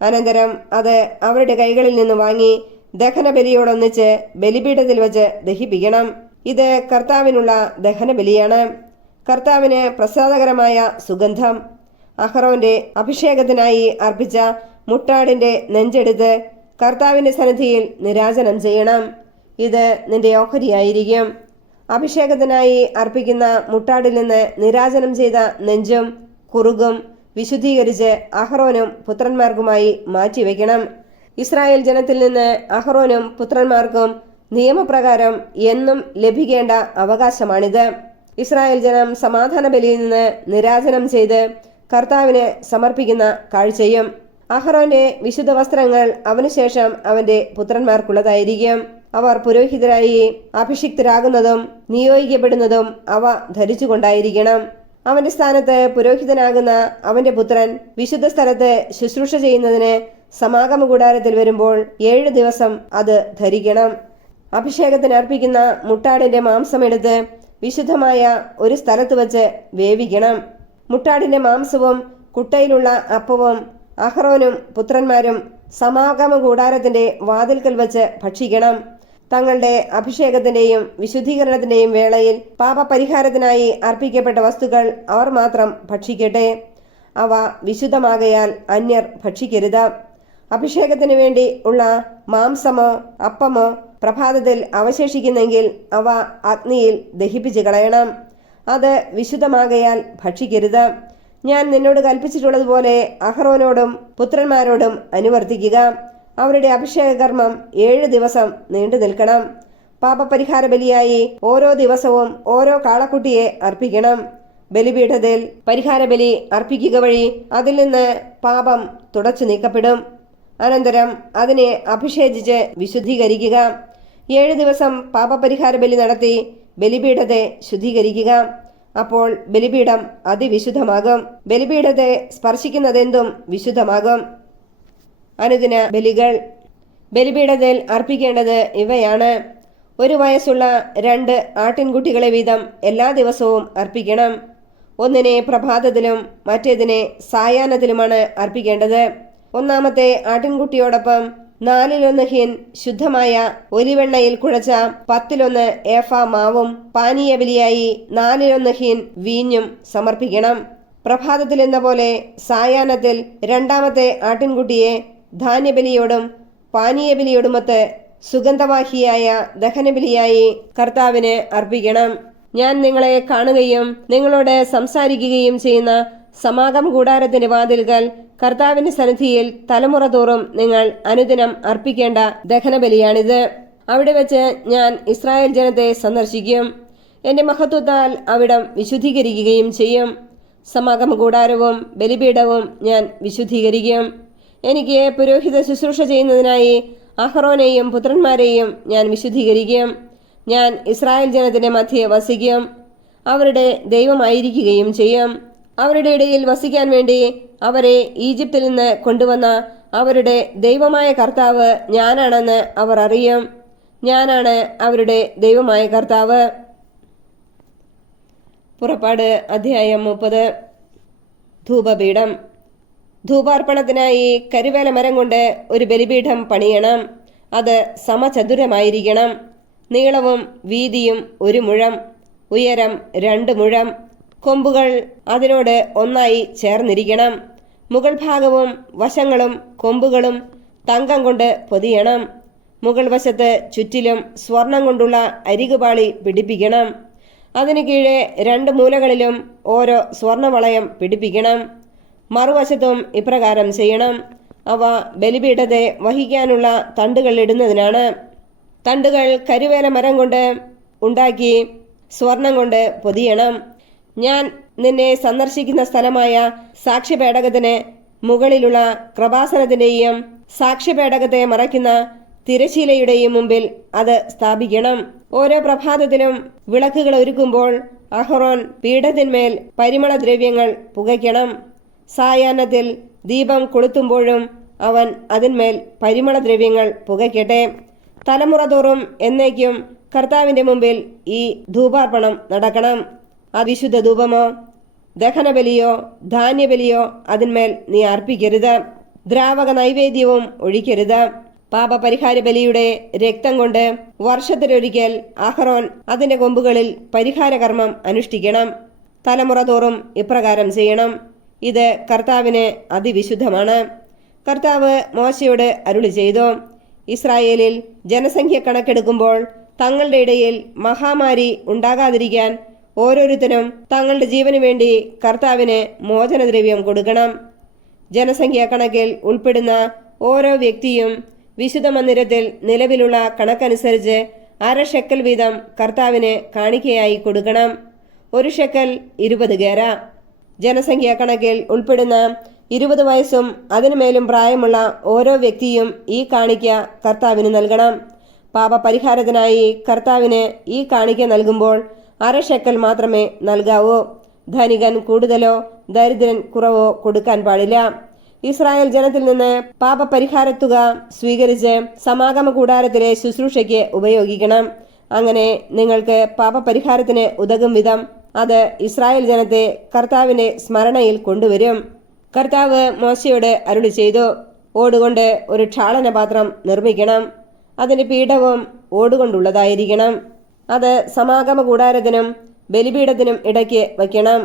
അനന്തരം അത് അവരുടെ കൈകളിൽ നിന്ന് വാങ്ങി ദഹനബലിയോടൊന്നിച്ച് ബലിപീഠത്തിൽ വച്ച് ദഹിപ്പിക്കണം. ഇത് കർത്താവിനുള്ള ദഹനബലിയാണ്, കർത്താവിന് പ്രസാദകരമായ സുഗന്ധം. അഹ്റോന്റെ അഭിഷേകത്തിനായി അർപ്പിച്ച മുട്ടാടിന്റെ നെഞ്ചെടുത്ത് കർത്താവിന്റെ സന്നിധിയിൽ നിരാജനം ചെയ്യണം. ഇത് നിന്റെ ഓഹരിയായിരിക്കും. അഭിഷേകത്തിനായി അർപ്പിക്കുന്ന മുട്ടാടിൽ നിന്ന് നിരാജനം ചെയ്ത നെഞ്ചും കുറുകും വിശുദ്ധീകരിച്ച് അഹ്റോനും പുത്രന്മാർക്കുമായി മാറ്റിവെക്കണം. ഇസ്രായേൽ ജനത്തിൽ നിന്ന് അഹ്റോനും പുത്രന്മാർക്കും നിയമപ്രകാരം എന്നും ലഭിക്കേണ്ട അവകാശമാണിത്. ഇസ്രായേൽ ജനം സമാധാന ബലിയിൽ നിന്ന് നിരാജനം ചെയ്ത് കർത്താവിന് സമർപ്പിക്കുന്ന കാഴ്ചയും. അഹ്റോന്റെ വിശുദ്ധ വസ്ത്രങ്ങൾ അവനുശേഷം അവന്റെ പുത്രന്മാർക്കുള്ളതായിരിക്കും. അവർ പുരോഹിതരായി അഭിഷിക്തരാകുന്നതും നിയോഗിക്കപ്പെടുന്നതും അവ ധരിച്ചുകൊണ്ടായിരിക്കണം. അവന്റെ സ്ഥാനത്ത് പുരോഹിതനാകുന്ന അവന്റെ പുത്രൻ വിശുദ്ധ സ്ഥലത്ത് ശുശ്രൂഷ ചെയ്യുന്നതിന് സമാഗമ കൂടാരത്തിൽ വരുമ്പോൾ 7 ദിവസം അത് ധരിക്കണം. അഭിഷേകത്തിന് അർപ്പിക്കുന്ന മുട്ടാടിന്റെ മാംസമെടുത്ത് വിശുദ്ധമായ ഒരു സ്ഥലത്ത് വച്ച് വേവിക്കണം. മുട്ടാടിന്റെ മാംസവും കുട്ടയിലുള്ള അപ്പവും അഹ്റോനും പുത്രന്മാരും സമാഗമ കൂടാരത്തിന്റെ വാതിൽക്കൽ വച്ച് ഭക്ഷിക്കണം. തങ്ങളുടെ അഭിഷേകത്തിന്റെയും വിശുദ്ധീകരണത്തിന്റെയും വേളയിൽ പാപപരിഹാരത്തിനായി അർപ്പിക്കപ്പെട്ട വസ്തുക്കൾ അവർ മാത്രം ഭക്ഷിക്കട്ടെ. അവ വിശുദ്ധമാകയാൽ അന്യർ ഭക്ഷിക്കരുത്. അഭിഷേകത്തിന് വേണ്ടി ഉള്ള മാംസമോ അപ്പമോ പ്രഭാതത്തിൽ അവശേഷിക്കുന്നെങ്കിൽ അവ അഗ്നിയിൽ ദഹിപ്പിച്ചു കളയണം. അത് വിശുദ്ധമാകയാൽ ഭക്ഷിക്കരുത്. ഞാൻ നിന്നോട് കൽപ്പിച്ചിട്ടുള്ളതുപോലെ അഹ്റോനോടും പുത്രന്മാരോടും അനുവർത്തിക്കുക. അവരുടെ അഭിഷേക കർമ്മം 7 ദിവസം നീണ്ടു നിൽക്കണം. പാപപരിഹാര ബലിയായി ഓരോ ദിവസവും ഓരോ കാളക്കുട്ടിയെ അർപ്പിക്കണം. ബലിപീഠത്തിൽ പരിഹാര ബലി അർപ്പിക്കുക വഴി അതിൽ നിന്ന് പാപം തുടച്ചു നീക്കപ്പെടും. അനന്തരം അതിനെ അഭിഷേചിച്ച് വിശുദ്ധീകരിക്കുക. 7 ദിവസം പാപപരിഹാര ബലി നടത്തി ബലിപീഠത്തെ ശുദ്ധീകരിക്കുക. അപ്പോൾ ബലിപീഠം അതിവിശുദ്ധമാകും. ബലിപീഠത്തെ സ്പർശിക്കുന്നതെന്തും വിശുദ്ധമാകും. അനുദിന ബലികൾ. ബലിപീഠത്തിൽ അർപ്പിക്കേണ്ടത് ഇവയാണ്: 1 വയസ്സുള്ള 2 ആട്ടിൻകുട്ടികളെ വീതം എല്ലാ ദിവസവും അർപ്പിക്കണം. ഒന്നിനെ പ്രഭാതത്തിലും മറ്റേതിനെ സായാഹ്നത്തിലുമാണ് അർപ്പിക്കേണ്ടത്. 1-ാമത്തെ ആട്ടിൻകുട്ടിയോടൊപ്പം 4-1 ഹിൻ ശുദ്ധമായ ഒലിവെണ്ണയിൽ കുഴച്ച 10-1 ഏഫ മാവും പാനീയ ബലിയായി 4-1 ഹിൻ വീഞ്ഞും സമർപ്പിക്കണം. പ്രഭാതത്തിൽ എന്ന പോലെ സായാഹ്നത്തിൽ 2-ാമത്തെ ആട്ടിൻകുട്ടിയെ ധാന്യബലിയോടും പാനീയ ബലിയോടുമൊത്ത് സുഗന്ധവാഹിയായ ദഹനബലിയായി കർത്താവിന് അർപ്പിക്കണം. ഞാൻ നിങ്ങളെ കാണുകയും നിങ്ങളോട് സംസാരിക്കുകയും ചെയ്യുന്ന സമാഗമ കൂടാരത്തിന്റെ വാതിൽക്കൽ കർത്താവിന്റെ സന്നിധിയിൽ തലമുറ തോറും നിങ്ങൾ അനുദിനം അർപ്പിക്കേണ്ട ദഹനബലിയാണിത്. അവിടെ വെച്ച് ഞാൻ ഇസ്രായേൽ ജനത്തെ സന്ദർശിക്കും. എന്റെ മഹത്വത്താൽ അവിടം വിശുദ്ധീകരിക്കുകയും ചെയ്യും. സമാഗമ കൂടാരവും ബലിപീഠവും ഞാൻ വിശുദ്ധീകരിക്കും. എനിക്ക് പുരോഹിത ശുശ്രൂഷ ചെയ്യുന്നതിനായി അഹ്റോനെയും പുത്രന്മാരെയും ഞാൻ വിശുദ്ധീകരിക്കും. ഞാൻ ഇസ്രായേൽ ജനത്തിന്റെ മധ്യേ വസിക്കും. അവരുടെ ദൈവമായിരിക്കുകയും ചെയ്യും. അവരുടെ ഇടയിൽ വസിക്കാൻ വേണ്ടി അവരെ ഈജിപ്തിൽ നിന്ന് കൊണ്ടുവന്ന അവരുടെ ദൈവമായ കർത്താവ് ഞാനാണെന്ന് അവർ അറിയും. ഞാനാണ് അവരുടെ ദൈവമായ കർത്താവ്. പുറപ്പാട് അധ്യായം 30. ധൂപപീഠം. ധൂപാർപ്പണത്തിനായി കരുവേല മരം കൊണ്ട് ഒരു ബലിപീഠം പണിയണം. അത് സമചതുരമായിരിക്കണം. നീളവും വീതിയും 1 മുഴം, ഉയരം 2 മുഴം. കൊമ്പുകൾ അതിനോട് ഒന്നായി ചേർന്നിരിക്കണം. മുകൾ ഭാഗവും വശങ്ങളും കൊമ്പുകളും തങ്കം കൊണ്ട് പൊതിയണം. മുകൾ വശത്ത് ചുറ്റിലും സ്വർണം കൊണ്ടുള്ള അരികുപാളി പിടിപ്പിക്കണം. അതിനു കീഴെ 2 മൂലകളിലും ഓരോ സ്വർണവളയം പിടിപ്പിക്കണം. മറുവശത്തും ഇപ്രകാരം ചെയ്യണം. അവ ബലിപീഠത്തെ വഹിക്കാനുള്ള തണ്ടുകൾ ഇടുന്നതിനാണ്. തണ്ടുകൾ കരുവേല മരം കൊണ്ട് ഉണ്ടാക്കി സ്വർണം കൊണ്ട് പൊതിയണം. ഞാൻ നിന്നെ സന്ദർശിക്കുന്ന സ്ഥലമായ സാക്ഷ്യപേടകത്തിന് മുകളിലുള്ള കൃപാസനത്തിന്റെയും സാക്ഷ്യപേടകത്തെ മറയ്ക്കുന്ന തിരശീലയുടെയും മുമ്പിൽ അത് സ്ഥാപിക്കണം. ഓരോ പ്രഭാതത്തിലും വിളക്കുകൾ ഒരുക്കുമ്പോൾ അഹ്റോൻ പീഠത്തിന്മേൽ പരിമളദ്രവ്യങ്ങൾ പുകയ്ക്കണം. സായാഹ്നത്തിൽ ദീപം കൊളുത്തുമ്പോഴും അവൻ അതിന്മേൽ പരിമളദ്രവ്യങ്ങൾ പുകയ്ക്കട്ടെ. തലമുറ തോറും എന്നേക്കും കർത്താവിൻ്റെ മുമ്പിൽ ഈ ധൂപാർപ്പണം നടക്കണം. അവിശുദ്ധ ധൂപമോ ദഹനബലിയോ ധാന്യബലിയോ അതിന്മേൽ നീ അർപ്പിക്കരുത്. ദ്രാവക നൈവേദ്യവും ഒഴിക്കരുത്. പാപപരിഹാര ബലിയുടെ രക്തം കൊണ്ട് വർഷത്തിലൊരിക്കൽ അഹറോൻ അതിൻ്റെ കൊമ്പുകളിൽ പരിഹാരകർമ്മം അനുഷ്ഠിക്കണം. തലമുറ തോറും ഇപ്രകാരം ചെയ്യണം. ഇത് കർത്താവിന് അതിവിശുദ്ധമാണ്. കർത്താവ് മോശയോട് അരുളി ചെയ്തു, ഇസ്രായേലിൽ ജനസംഖ്യ കണക്കെടുക്കുമ്പോൾ തങ്ങളുടെ ഇടയിൽ മഹാമാരി ഉണ്ടാകാതിരിക്കാൻ ഓരോരുത്തരും തങ്ങളുടെ ജീവന് വേണ്ടി കർത്താവിന് മോചനദ്രവ്യം കൊടുക്കണം. ജനസംഖ്യാ കണക്കിൽ ഉൾപ്പെടുന്ന ഓരോ വ്യക്തിയും വിശുദ്ധ മന്ദിരത്തിൽ നിലവിലുള്ള കണക്കനുസരിച്ച് 1/2 ഷെക്കൽ വീതം കർത്താവിന് കാണിക്കയായി കൊടുക്കണം. 1 ഷെക്കൽ 20 ഗേറ. ജനസംഖ്യാ കണക്കിൽ ഉൾപ്പെടുന്ന 20 വയസ്സും അതിനുമേലും പ്രായമുള്ള ഓരോ വ്യക്തിയും ഈ കാണിക്ക കർത്താവിന് നൽകണം. പാപപരിഹാരത്തിനായി കർത്താവിന് ഈ കാണിക്ക നൽകുമ്പോൾ 1/2 ഷെക്കൽ മാത്രമേ നൽകാവൂ. ധനികൻ കൂടുതലോ ദരിദ്രൻ കുറവോ കൊടുക്കാൻ പാടില്ല. ഇസ്രായേൽ ജനത്തിൽ നിന്ന് പാപപരിഹാരത്തുക സ്വീകരിച്ച് സമാഗമ കൂടാരത്തിലെ ശുശ്രൂഷയ്ക്ക് ഉപയോഗിക്കണം. അങ്ങനെ നിങ്ങൾക്ക് പാപപരിഹാരത്തിന് ഉതകും വിധം അത് ഇസ്രായേൽ ജനത്തെ കർത്താവിന്റെ സ്മരണയിൽ കൊണ്ടുവരും. കർത്താവ് മോശയോട് അരുളി ചെയ്തു, ഓടുകൊണ്ട് ഒരു ക്ഷാളനപാത്രം നിർമ്മിക്കണം. അതിന്റെ പീഠവും ഓടുകൊണ്ടുള്ളതായിരിക്കണം. അത് സമാഗമ കൂടാരത്തിനും ബലിപീഠത്തിനും ഇടയ്ക്ക് വയ്ക്കണം.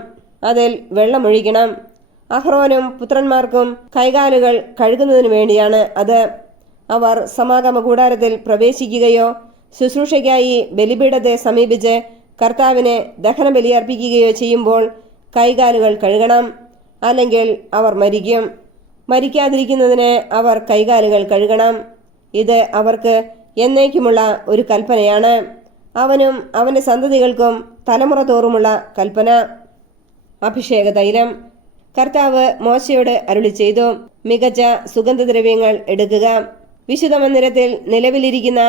അതിൽ വെള്ളമൊഴിക്കണം. അഹ്റോനും പുത്രന്മാർക്കും കൈകാലുകൾ കഴുകുന്നതിനു വേണ്ടിയാണ് അത്. അവർ സമാഗമ കൂടാരത്തിൽ പ്രവേശിക്കുകയോ ശുശ്രൂഷയ്ക്കായി ബലിപീഠത്തെ സമീപിച്ച് കർത്താവിന് ദഹനബലി അർപ്പിക്കുകയോ ചെയ്യുമ്പോൾ കൈകാലുകൾ കഴുകണം. അല്ലെങ്കിൽ അവർ മരിക്കും. മരിക്കാതിരിക്കുന്നതിന് അവർ കൈകാലുകൾ കഴുകണം. ഇത് അവർക്ക് എന്നേക്കുമുള്ള ഒരു കൽപ്പനയാണ്. അവനും അവന്റെ സന്തതികൾക്കും തലമുറ തോറുമുള്ള കൽപ്പന. അഭിഷേക തൈലം. കർത്താവ് മോശയോട് അരുളി ചെയ്തു, മികച്ച സുഗന്ധദ്രവ്യങ്ങൾ എടുക്കുക. വിശുദ്ധ മന്ദിരത്തിൽ നിലവിലിരിക്കുന്ന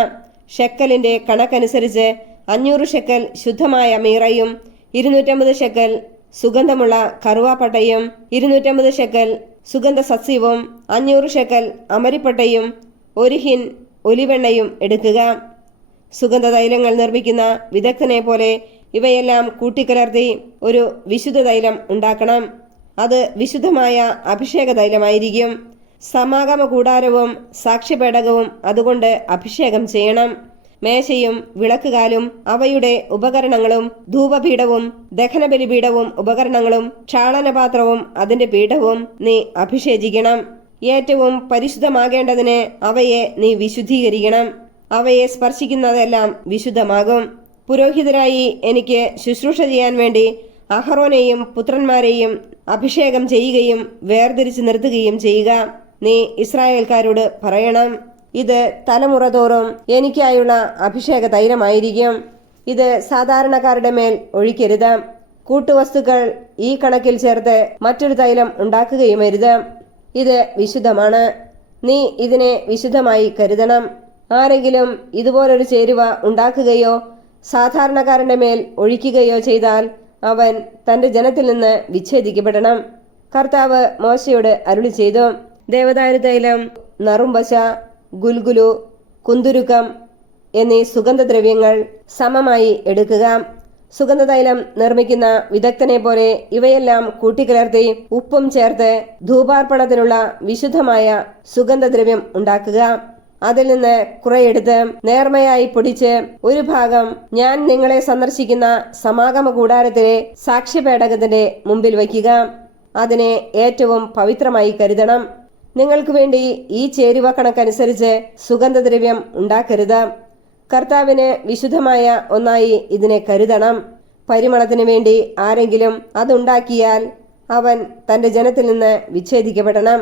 ഷെക്കലിന്റെ കണക്കനുസരിച്ച് 500 ഷെക്കൽ ശുദ്ധമായ മീറയും 250 ഷെക്കൽ സുഗന്ധമുള്ള കറുവാപ്പട്ടയും 250 ഷെക്കൽ സുഗന്ധ സസ്യവും 500 ഷെക്കൽ അമരിപ്പട്ടയും 1 ഹിൻ ഒലിവെണ്ണയും എടുക്കുക. സുഗന്ധ തൈലങ്ങൾ നിർമ്മിക്കുന്ന വിദഗ്ധനെ പോലെ ഇവയെല്ലാം കൂട്ടിക്കലർത്തി ഒരു വിശുദ്ധ തൈലം ഉണ്ടാക്കണം. അത് വിശുദ്ധമായ അഭിഷേക തൈലമായിരിക്കും. സമാഗമ കൂടാരവും സാക്ഷ്യപേടകവും അതുകൊണ്ട് അഭിഷേകം ചെയ്യണം. മേശയും വിളക്കുകാലും അവയുടെ ഉപകരണങ്ങളും ധൂപപീഠവും ദഹനബലിപീഠവും ഉപകരണങ്ങളും ക്ഷാളനപാത്രവും അതിന്റെ പീഠവും നീ അഭിഷേചിക്കണം. ഏറ്റവും പരിശുദ്ധമാകേണ്ടതിന് അവയെ നീ വിശുദ്ധീകരിക്കണം. അവയെ സ്പർശിക്കുന്നതെല്ലാം വിശുദ്ധമാകും. പുരോഹിതരായി എനിക്ക് ശുശ്രൂഷ ചെയ്യാൻ വേണ്ടി അഹറോനെയും പുത്രന്മാരെയും അഭിഷേകം ചെയ്യുകയും വേർതിരിച്ച് നിർത്തുകയും ചെയ്യുക. നീ ഇസ്രായേൽക്കാരോട് പറയണം, ഇത് തലമുറ തോറും എനിക്കായുള്ള അഭിഷേക തൈലമായിരിക്കും. ഇത് സാധാരണക്കാരുടെ മേൽ ഒഴിക്കരുത്. കൂട്ടുവസ്തുക്കൾ ഈ കണക്കിൽ ചേർത്ത് മറ്റൊരു തൈലം ഉണ്ടാക്കുകയുമരുത്. ഇത് വിശുദ്ധമാണ്. നീ ഇതിനെ വിശുദ്ധമായി കരുതണം. ആരെങ്കിലും ഇതുപോലൊരു ചേരുവ ഉണ്ടാക്കുകയോ സാധാരണക്കാരന്റെ മേൽ ഒഴിക്കുകയോ ചെയ്താൽ അവൻ തന്റെ ജനത്തിൽ നിന്ന് വിച്ഛേദിക്കപ്പെടണം. കർത്താവ് മോശയോട് അരുളി ചെയ്തു, ദേവദാരു തൈലം, നറുംപശ, ഗുൽഗുലു, കുന്തുരുക്കം എന്നീ സുഗന്ധദ്രവ്യങ്ങൾ സമമായി എടുക്കുക. സുഗന്ധതൈലം നിർമ്മിക്കുന്ന വിദഗ്ധനെ പോലെ ഇവയെല്ലാം കൂട്ടിക്കലർത്തി ഉപ്പും ചേർത്ത് ധൂപാർപ്പണത്തിനുള്ള വിശുദ്ധമായ സുഗന്ധദ്രവ്യം ഉണ്ടാക്കുക. അതിൽ നിന്ന് കുറെയെടുത്ത് നേർമയായി പൊടിച്ച് ഒരു ഭാഗം ഞാൻ നിങ്ങളെ സന്ദർശിക്കുന്ന സമാഗമ കൂടാരത്തിലെ സാക്ഷ്യപേടകത്തിന്റെ മുമ്പിൽ വയ്ക്കുക. അതിനെ ഏറ്റവും പവിത്രമായി കരുതണം. നിങ്ങൾക്ക് വേണ്ടി ഈ ചേരുവ കണക്കനുസരിച്ച് സുഗന്ധദ്രവ്യം ഉണ്ടാക്കരുത്. കർത്താവിന് വിശുദ്ധമായ ഒന്നായി ഇതിനെ കരുതണം. പരിമളത്തിന് വേണ്ടി ആരെങ്കിലും അതുണ്ടാക്കിയാൽ അവൻ തന്റെ ജനത്തിൽ നിന്ന് വിച്ഛേദിക്കപ്പെടണം.